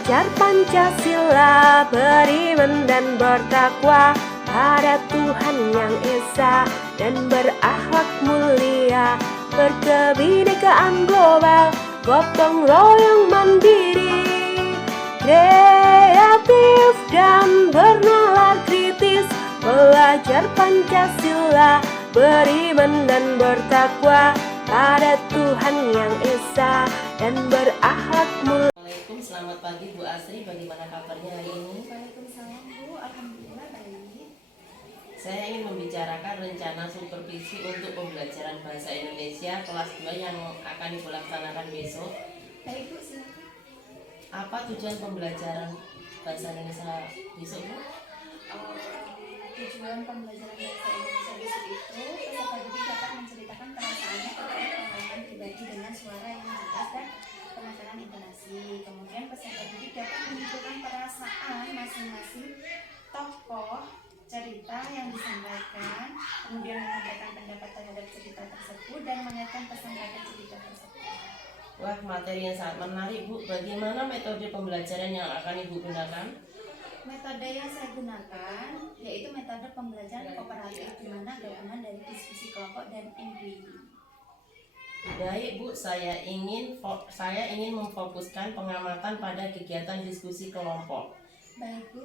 belajar Pancasila, beriman dan bertakwa pada Tuhan yang Esa, dan berakhlak mulia, berkebinekaan global, gotong royong mandiri, kreatif dan bernalar kritis, belajar Pancasila, beriman dan bertakwa pada Tuhan yang Esa, dan berakhlak mulia. Assalamualaikum, selamat pagi Bu Asri, bagaimana kabarnya hari ini? Waalaikumsalam Bu, alhamdulillah baik. Saya ingin membicarakan rencana supervisi untuk pembelajaran bahasa Indonesia kelas 2 yang akan Ibu laksanakan besok. Baik Bu, silakan. Apa tujuan pembelajaran bahasa Indonesia besok Bu? Tujuan pembelajaran bahasa Indonesia besok itu peserta didik dapat menceritakan perasaannya terkait pengalaman pribadi dengan suara yang jelas dan penekanan intonasi. Kemudian peserta didik dapat menunjukkan perasaan masing-masing tokoh cerita yang disampaikan, kemudian menyampaikan pendapat terhadap cerita tersebut dan mengaitkan pesan pada cerita tersebut. Wah, materi yang sangat menarik Bu. Bagaimana metode pembelajaran yang akan Ibu gunakan? Metode yang saya gunakan yaitu metode pembelajaran kooperatif, di mana gabungan dari diskusi kelompok dan individu. Baik Bu, saya ingin memfokuskan pengamatan pada kegiatan diskusi kelompok. Baik Bu.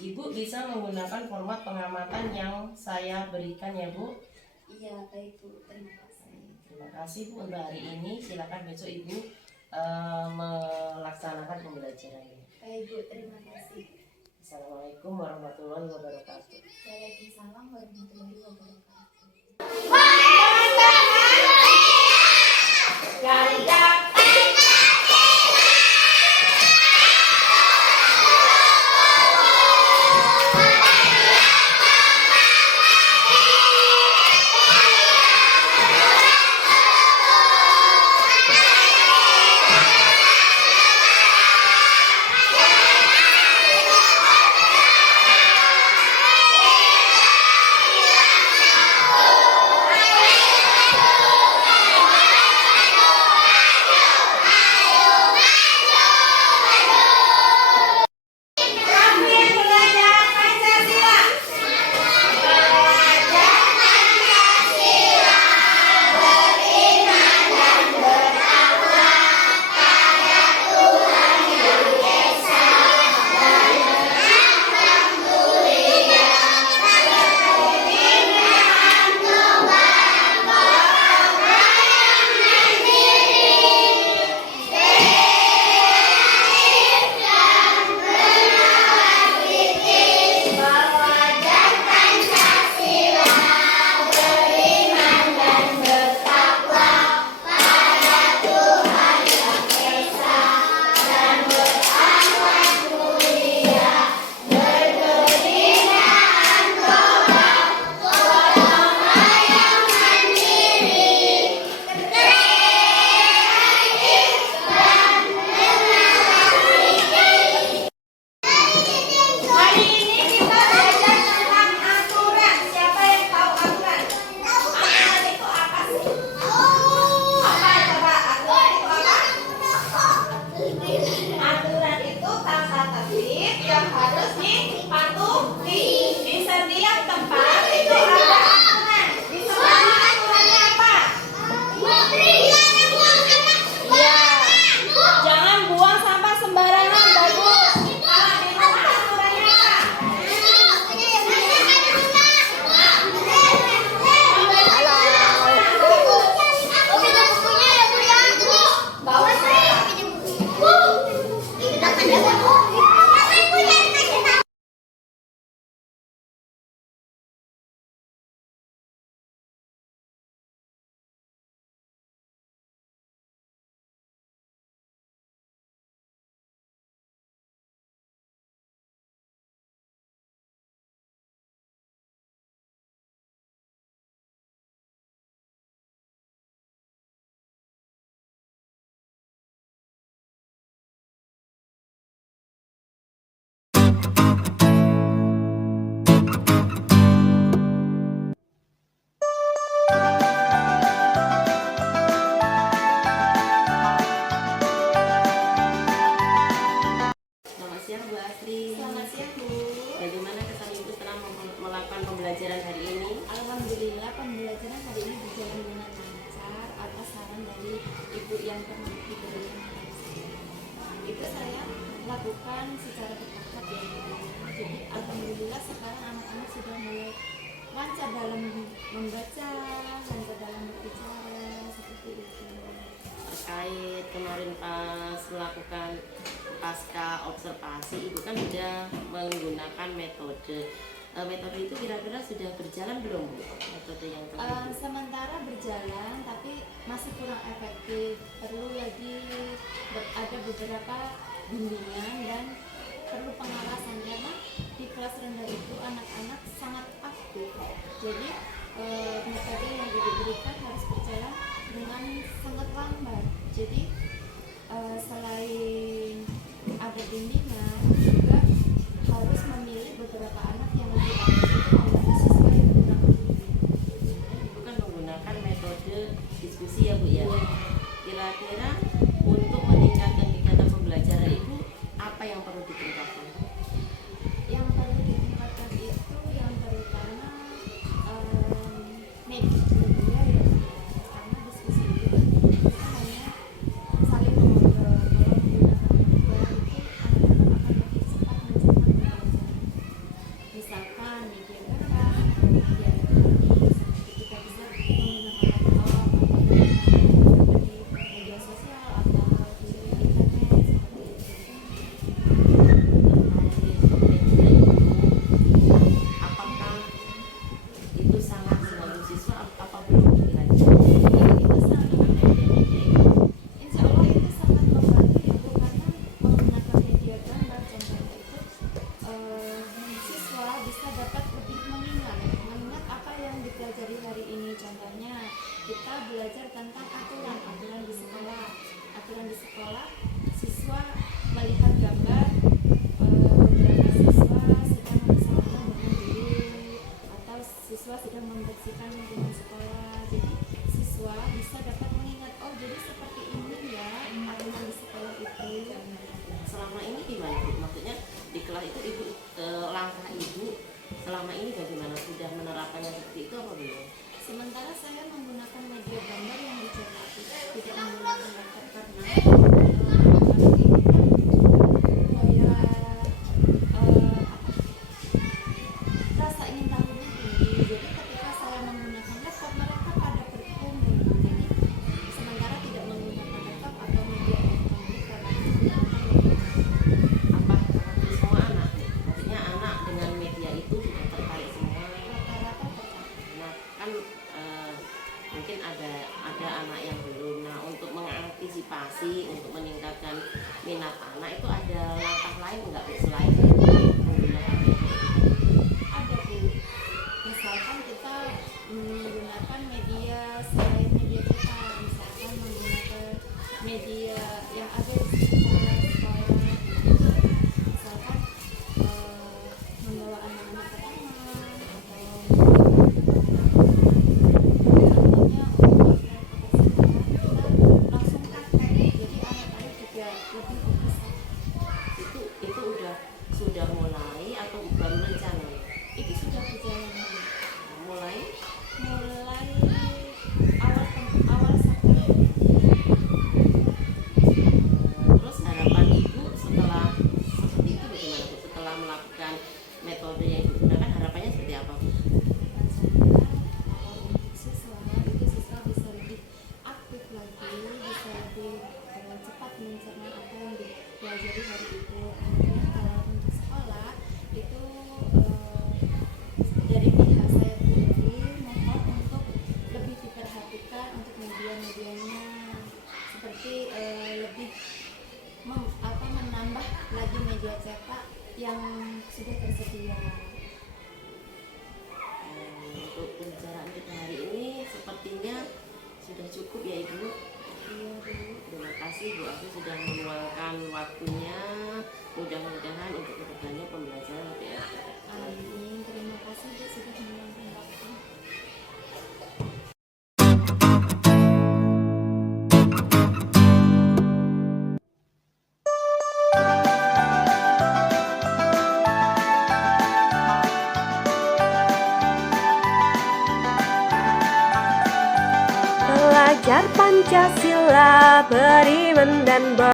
Ibu bisa menggunakan format pengamatan yang saya berikan ya Bu. Iya, baik Bu. Terima kasih. Terima kasih Bu untuk hari ini. Silakan besok Ibu melaksanakan pembelajarannya. Baik Bu, terima kasih. Assalamualaikum warahmatullahi wabarakatuh. Waalaikumsalam warahmatullahi wabarakatuh. dilakukan secara bertahap ya. Jadi alhamdulillah sekarang anak-anak sudah mulai lancar dalam membaca, lancar dalam berbicara, seperti itu. Terkait kemarin pas melakukan pasca observasi, ibu kan sudah menggunakan metode itu kira-kira sudah berjalan belum Bu? Metode yang tadi? Sementara berjalan tapi masih kurang efektif, perlu lagi ada beberapa bimbingan dan perlu pengawasan karena di kelas rendah itu anak-anak sangat aktif, jadi metode yang diberikan harus berjalan dengan sangat lambat. Jadi selain ada bimbingan juga harus memilih beberapa anak yang lebih aktif dengan siswa yang kurang aktif. Ibu kan menggunakan metode diskusi ya Bu ya. Kira-kira untuk meningkatkan kegiatan pembelajaran Ibu apa yang perlu ditingkatkan? Yang perlu ditingkatkan itu yang pertama media ya, karena diskusi itu kita hanya saling mengobrol. Kalau menggunakan media itu anak-anak akan lebih cepat mencerna pembelajaran. Misalkan media gambar, media elektronik, kita bisa menggunakan laptop atau di media sosial atau di internet seperti itu. Apakah itu sangat membantu siswa apa belum kira-kira? Itu sangat Insya Allah itu sangat membantu ya Bu, karena menggunakan media gambar contohnya itu siswa bisa dapat lebih mengingat apa yang dipelajari hari ini. Contohnya kita belajar tentang aturan di sekolah, siswa melihat gambar beberapa siswa sedang bersalaman dengan guru atau siswa sedang membersihkan lingkungan sekolah. Jadi siswa bisa dapat mengingat, oh jadi seperti ini ya aturan di sekolah itu. Selama ini gimana Bu? Maksudnya di kelas itu Ibu langkah Ibu selama ini bagaimana? Sudah menerapkannya seperti itu apa belum? Sementara saya menggunakan media gambar yang dicetak, tidak menggunakan laptop karena rasa ingin tahunya tinggi. Jadi ketika saya menggunakan laptop mereka pada berkerumun. Jadi sementara tidak menggunakan laptop atau media elektronik karena menggunakan media gambar. Apa seperti semua anak? Maksudnya anak dengan media itu sudah tertarik semua. Rata-rata tertarik. Nah kan mungkin ada anak yang belum. Nah untuk mengantisipasi untuk meningkatkan minat anak itu ada langkah lain nggak Bu selain menggunakan media? Ada Bu, misalkan kita menggunakan media selain media cetak, misalkan menggunakan media yang ada di sekolah, misalkan membawa anak-anak ke taman atau contohnya untuk kebersihan kita langsung praktek, jadi anak-anak juga lebih fokus. Itu sudah mulai atau baru rencana? Itu sudah berjalan Mulai awal September. terus harapan Ibu setelah seperti itu bagaimana Bu? Setelah melakukan metode yang Ibu gunakan harapannya seperti apa Bu? Siswa bisa lebih aktif lagi, bisa lebih cepat mencerna apa yang dipelajari hari itu. Kemudian kalau untuk sekolah itu dari pihak saya pribadi mohon untuk lebih diperhatikan untuk media-medianya, seperti lebih menambah lagi media cetak yang sudah tersedia. Untuk pembicaraan kita hari ini sepertinya sudah cukup ya Ibu. Iya Bu. Terima kasih Bu Afi sudah meluangkan waktunya. Mudah-mudahan untuk kedepannya pembelajaran lebih efektif. Amin. Terima kasih Bu sudah meluangkan waktu. Belajar Pancasila, beriman dan